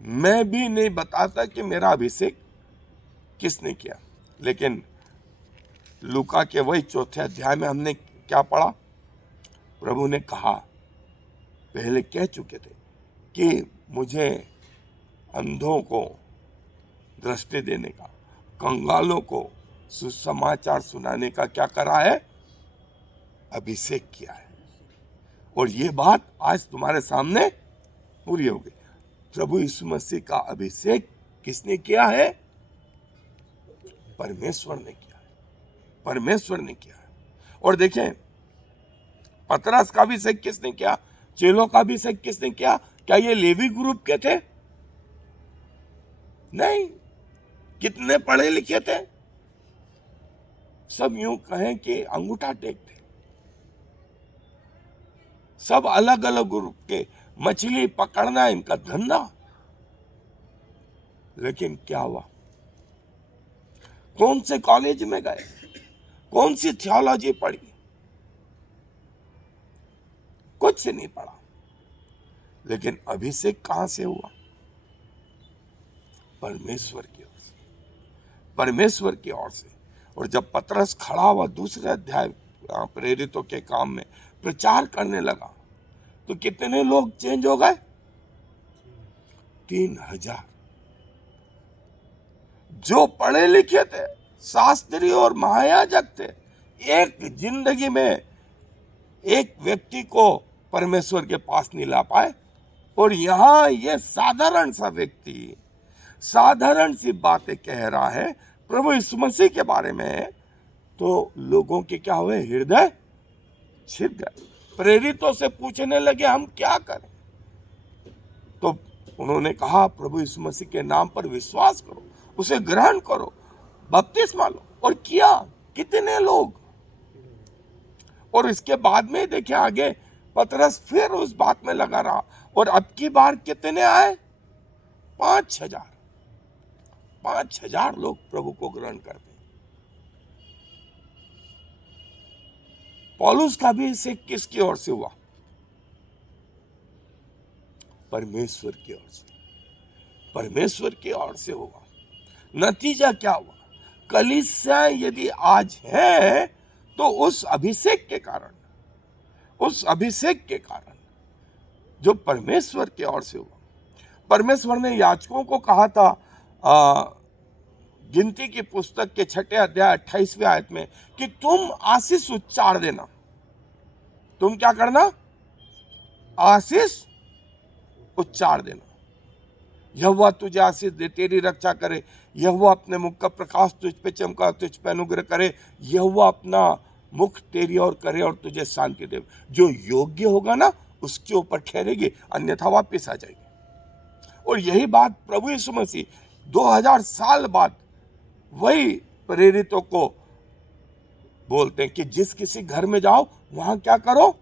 मैं भी नहीं बताता कि मेरा अभिषेक किसने किया। लेकिन लूका के वही 4 अध्याय में हमने क्या पढ़ा? प्रभु ने कहा, पहले कह चुके थे कि मुझे अंधों को दृष्टि देने का, कंगालों को सुसमाचार सुनाने का क्या करा है? अभिषेक किया है। और ये बात आज तुम्हारे सामने पूरी हो गई। प्रभु यीशु मसीह का अभिषेक किसने किया है? परमेश्वर ने किया है, परमेश्वर ने किया है। और देखें, पतरस का अभिषेक किसने किया, चेलों का अभिषेक किसने किया? क्या ये लेवी ग्रुप के थे? नहीं। कितने पढ़े लिखे थे? सब यूं कहें कि अंगूठा टेकते, सब अलग अलग ग्रुप के, मछली पकड़ना इनका धंधा। लेकिन क्या हुआ? कौन से कॉलेज में गए, कौन सी थियोलॉजी पढ़ी? कुछ नहीं पढ़ा। लेकिन अभिषेक कहां से हुआ? परमेश्वर की ओर से, परमेश्वर की ओर से। और जब पतरस खड़ा हुआ दूसरे अध्याय प्रेरितों के काम में प्रचार करने लगा, तो कितने लोग चेंज हो गए? 3000। जो पढ़े लिखे थे, शास्त्री और महायाजक थे, एक जिंदगी में एक व्यक्ति को परमेश्वर के पास नहीं ला पाए। और यहां ये साधारण सा व्यक्ति साधारण सी बातें कह रहा है प्रभु यीशु मसीह के बारे में, तो लोगों के क्या हुए? हृदय छिप गए। प्रेरितों से पूछने लगे हम क्या करें? तो उन्होंने कहा प्रभु यीशु मसीह के नाम पर विश्वास करो, उसे ग्रहण करो, बपतिस्मा लो। और किया कितने लोग? और इसके बाद में देखिए आगे पतरस फिर उस बात में लगा रहा। और अब की बार कितने आए? 5000। 5000 लोग प्रभु को ग्रहण करते। पौलुस का भी इसे किसकी ओर से हुआ? परमेश्वर की ओर से, परमेश्वर की ओर से हुआ। नतीजा क्या हुआ? कलीसिया यदि आज है तो उस अभिषेक के कारण, उस अभिषेक के कारण जो परमेश्वर की ओर से हुआ। परमेश्वर ने याजकों को कहा था गिनती की पुस्तक के 6 अध्याय 28वें आयत में कि तुम आशीष उच्चार देना। तुम क्या करना? आशीष उच्चार देना। यहोवा तुझे आशीष दे, तेरी रक्षा करे, यहोवा अपने मुख का प्रकाश तुझ पे चमका, तुझ पे अनुग्रह करे, यहोवा अपना मुख तेरी ओर करे और तुझे शांति दे। जो योग्य होगा ना उसके ऊपर ठहरेगी, अन्यथा वापिस आ जाएगी। और यही बात प्रभु यीशु मसीह 2000 साल बाद वही प्रेरितों को बोलते हैं कि जिस किसी घर में जाओ वहां क्या करो?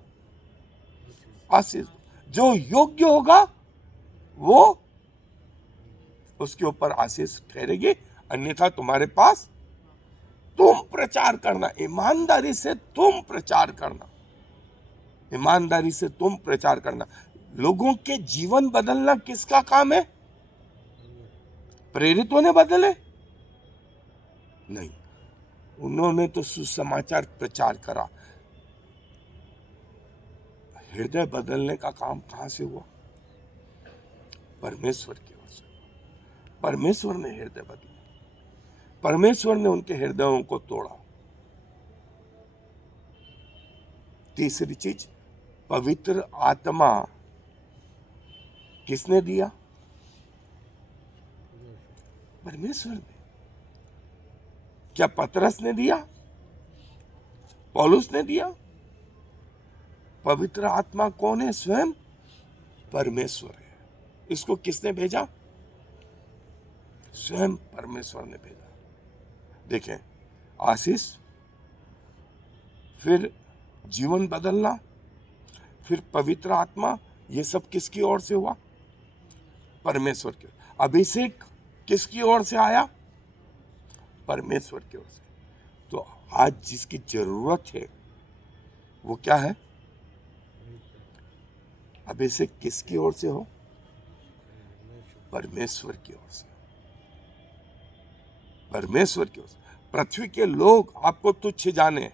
आशीष। जो योग्य होगा वो उसके ऊपर आशीष ठहरेगी, अन्यथा तुम्हारे पास तुम प्रचार करना, ईमानदारी से तुम प्रचार करना, ईमानदारी से तुम प्रचार करना। लोगों के जीवन बदलना किसका काम है? प्रेरितों ने बदले? नहीं, उन्होंने तो सुसमाचार प्रचार करा। हृदय बदलने का काम कहां से हुआ? परमेश्वर की ओर से। परमेश्वर ने हृदय बदले, परमेश्वर ने उनके हृदयों को तोड़ा। तीसरी चीज, पवित्र आत्मा किसने दिया? परमेश्वर ने। क्या पतरस ने दिया? पौलुस ने दिया? पवित्र आत्मा कौन है? स्वयं परमेश्वर है। इसको किसने भेजा? स्वयं परमेश्वर ने भेजा। देखें, आशीष, फिर जीवन बदलना, फिर पवित्र आत्मा, ये सब किसकी ओर से हुआ? परमेश्वर की। अभिषेक किसकी ओर से आया? परमेश्वर की ओर से। तो आज जिसकी जरूरत है वो क्या है? अभिषेक किसकी ओर से हो? परमेश्वर की ओर से, परमेश्वर की ओर से। पृथ्वी के लोग आपको तुच्छ जाने,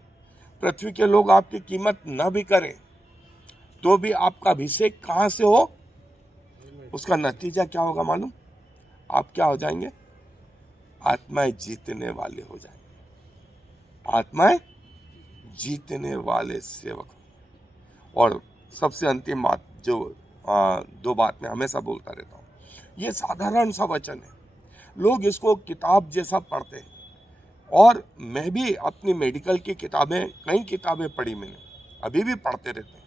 पृथ्वी के लोग आपकी कीमत न भी करें, तो भी आपका अभिषेक कहां से हो? उसका नतीजा क्या होगा मालूम? आप क्या हो जाएंगे? आत्माएं जीतने वाले हो जाएंगे, आत्माएं जीतने वाले सेवक। और सबसे अंतिम बात जो 2 बात मैं हमेशा बोलता रहता हूं, ये साधारण सा वचन है, लोग इसको किताब जैसा पढ़ते हैं, और मैं भी अपनी मेडिकल की किताबें, कई किताबें पढ़ी मैंने, अभी भी पढ़ते रहते हैं,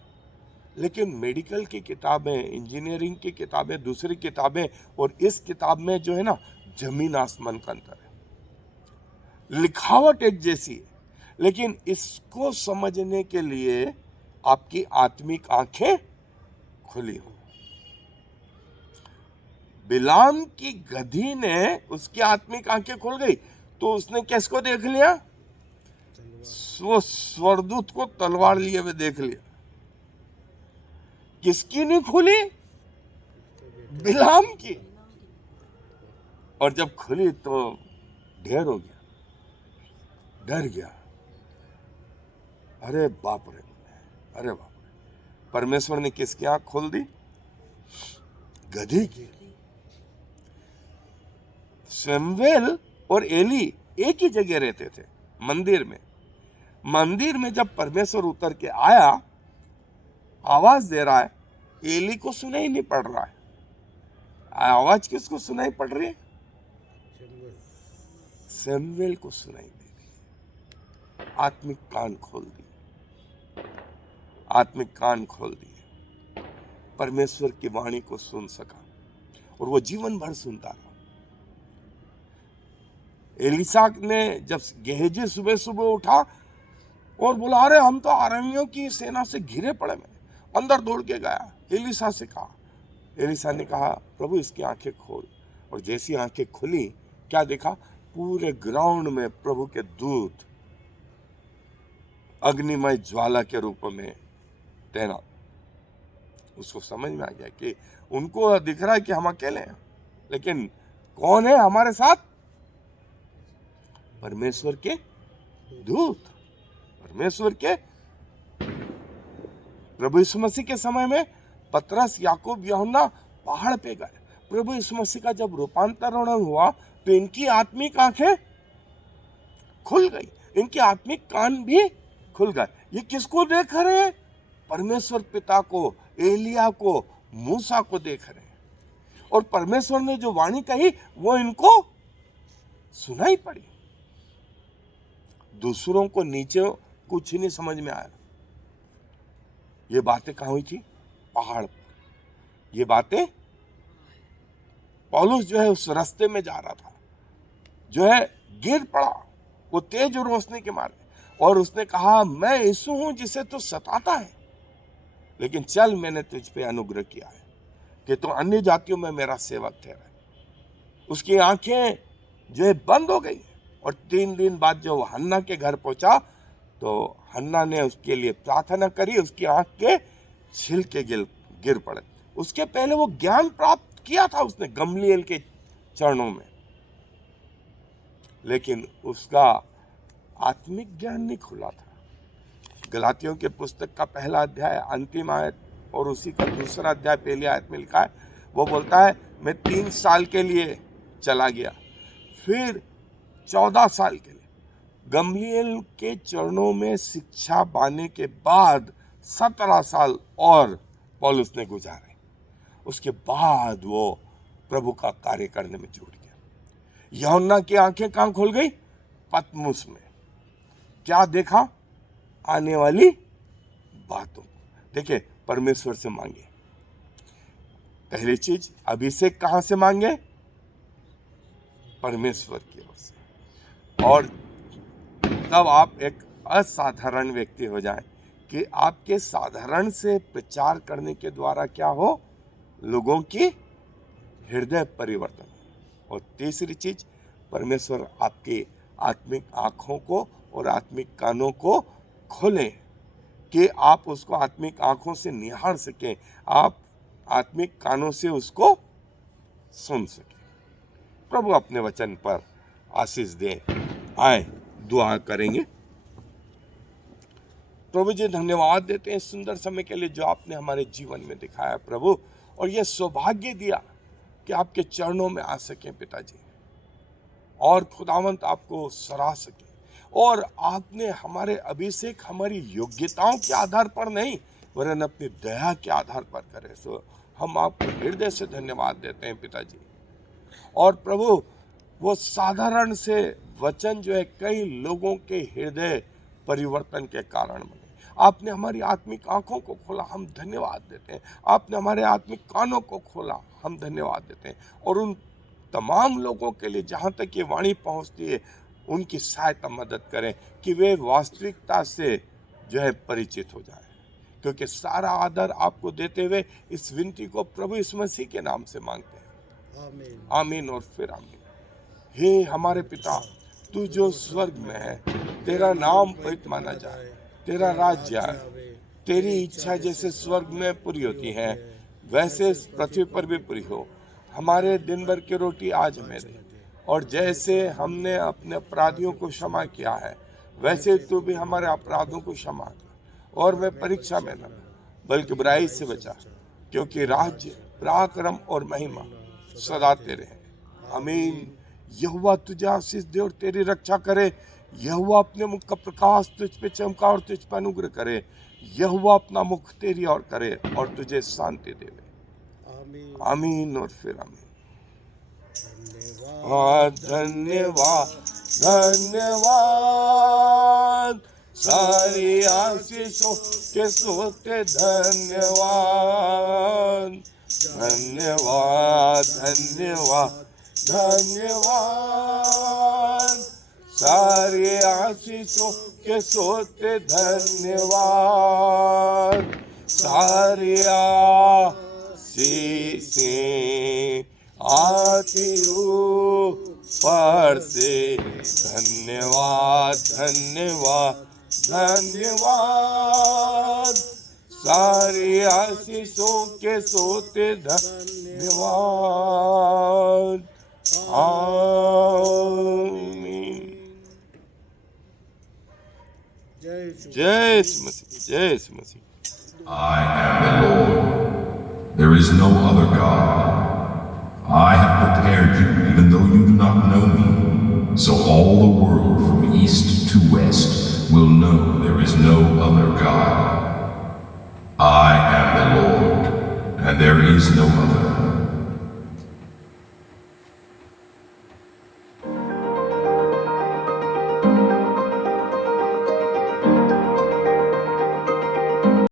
लेकिन मेडिकल की किताबें, इंजीनियरिंग की किताबें, दूसरी किताबें और इस किताब में जो है ना, जमीन आसमान का अंतर है। लिखावट एक जैसी है, लेकिन इसको समझने के लिए आपकी आत्मिक आंखें खुली हो। बिलाम की गधी ने, उसकी आत्मिक आंखें खुल गई तो उसने किसको देख लिया? वो स्वर्गदूत को तलवार लिए हुए देख लिया। किसकी नहीं खुली? बिलाम की। और जब खुली तो ढेर हो गया, डर गया। अरे बाप रे, अरे बाप रे। परमेश्वर ने किसकी आंख खोल दी? गधी की। शमूएल और एली एक ही जगह रहते थे, मंदिर में। मंदिर में जब परमेश्वर उतर के आया, आवाज दे रहा है, एली को सुनाई नहीं पड़ रहा है। आवाज किसको सुनाई पड़ रही है? शमूएल को सुनाई दे रही। आत्मिक कान खोल दिए, आत्मिक कान खोल दिए। परमेश्वर की वाणी को सुन सका और वो जीवन भर सुनता रहा। एलिसा ने जब गेहजी सुबह सुबह उठा और बोला, अरे हम तो आरामियों की सेना से घिरे पड़े, में अंदर दौड़ के गया, एलिसा से कहा। एलिसा ने कहा, प्रभु इसकी आंखें खोल। और जैसी आंखें खुली, क्या देखा? पूरे ग्राउंड में प्रभु के दूत अग्निमय ज्वाला के रूप में तैनात। उसको समझ में आ गया कि उनको दिख रहा है कि हम अकेले हैं, लेकिन कौन है हमारे साथ? परमेश्वर के दूत, परमेश्वर के। प्रभु यीशु मसीह के समय में पतरस, याकूब, यूहन्ना पहाड़ पे गए। प्रभु यीशु मसीह का जब रूपांतरण हुआ तो इनकी आत्मिक आंखें खुल गई, इनके आत्मिक कान भी खुल गए। ये किसको देख रहे हैं? परमेश्वर पिता को, एलिया को, मूसा को देख रहे हैं। और परमेश्वर ने जो वाणी कही वो इनको सुनाई पड़ी। दूसरों को नीचे कुछ नहीं समझ में आया। ये बातें कहाँ हुई थी? पहाड़ पर। ये बातें पौलुस जो है उस रास्ते में जा रहा था, जो है गिर पड़ा वो तेज रोशनी के मारे, और उसने कहा, मैं यीशु हूं जिसे तू सताता है, लेकिन चल, मैंने तुझ पे अनुग्रह किया है कि तू अन्य जातियों में मेरा सेवक ठहरा। उसकी आंखें जो है बंद हो गई। और 3 दिन बाद जब हन्ना के घर पहुंचा तो हन्ना ने उसके लिए प्रार्थना करी, उसकी आंख के छिलके गिर पड़े। उसके पहले वो ज्ञान प्राप्त किया था उसने गमलीएल के चरणों में, लेकिन उसका आत्मिक ज्ञान नहीं खुला था। गलातियों के पुस्तक का 1 अध्याय अंतिम आयत और उसी का 2 अध्याय 1 आयत में लिखा है, वो बोलता है, मैं 3 साल के लिए चला गया, फिर 14 साल के लिए गमलीएल के चरणों में शिक्षा पाने के बाद 17 साल और पौलुस ने गुजारे। उसके बाद वो प्रभु का कार्य करने में जुट गया। यूहन्ना की आंखें कहाँ खुल गई? पतमुस में। क्या देखा? आने वाली बातों। देखिए, परमेश्वर से मांगे। पहली चीज, अभिषेक कहाँ से मांगे? परमेश्वर की ओर से। और तब आप एक असाधारण व्यक्ति हो जाएं कि आपके साधारण से प्रचार करने के द्वारा क्या हो? लोगों की हृदय परिवर्तन। और तीसरी चीज, परमेश्वर आपकी आत्मिक आंखों को और आत्मिक कानों को खोलें कि आप उसको आत्मिक आंखों से निहार सकें, आप आत्मिक कानों से उसको सुन सकें। प्रभु अपने वचन पर आशीष दे। आए दुआ करेंगे। प्रभु जी, धन्यवाद देते हैं सुंदर समय के लिए जो आपने हमारे जीवन में दिखाया प्रभु, और यह सौभाग्य दिया कि आपके चरणों में आ सकें पिताजी, और खुदावंत आपको सराह सके। और आपने हमारे अभिषेक हमारी योग्यताओं के आधार पर नहीं, वरन अपनी दया के आधार पर करे। सो हम आपको हृदय से धन्यवाद देते हैं पिताजी। और प्रभु, वो साधारण से वचन जो है कई लोगों के हृदय परिवर्तन के कारण बने। आपने हमारी आत्मिक आंखों को खोला, हम धन्यवाद देते हैं। आपने हमारे आत्मिक कानों को खोला, हम धन्यवाद देते हैं। और उन तमाम लोगों के लिए जहाँ तक ये वाणी पहुँचती है, उनकी सहायता मदद करें कि वे वास्तविकता से जो है परिचित हो जाए। क्योंकि सारा आदर आपको देते हुए इस विनती को प्रभु यीशु मसीह के नाम से मांगते हैं। आमीन। आमीन और फिर आमीन। हे हमारे पिता, तू जो स्वर्ग में है, तेरा नाम पवित्र माना जाए, तेरा राज्य आए, तेरी इच्छा जैसे स्वर्ग में पूरी होती है वैसे पृथ्वी पर भी पूरी हो। हमारे दिन भर की रोटी आज हमें दे, और जैसे हमने अपने अपराधियों को क्षमा किया है वैसे तू भी हमारे अपराधों को क्षमा कर, और मैं परीक्षा में न बल्कि बुराई से बचा, क्योंकि राज्य, पराक्रम और महिमा सदा तेरे हैं। आमीन। यहोवा तुझे आशीष दे और तेरी रक्षा करे। यहोवा अपने मुख का प्रकाश तुझ पे चमका और तुझ पर अनुग्रह करे। यहोवा अपना मुख तेरी ओर करे और तुझे शांति देवे। आमीन। आमीन और फिर आमीन। धन्यवाद। धन्यवाद धन्यवाद, सारी आशीषों के सोते धन्यवाद। धन्यवाद धन्यवाद धन्यवाद, सारी आशीषों के सोते धन्यवाद। सारी आशीषें आती ऊपर से धन्यवाद धन्यवाद धन्यवाद, सारी आशीषों के सोते धन्यवाद। आमीन। जय यीशु। जय यीशु मसीह, जय यीशु मसीह। I am the Lord. There is no other God. I have prepared you even though you do not know me, so all the world from east to west will know there is no other God. I am the Lord, and there is no other.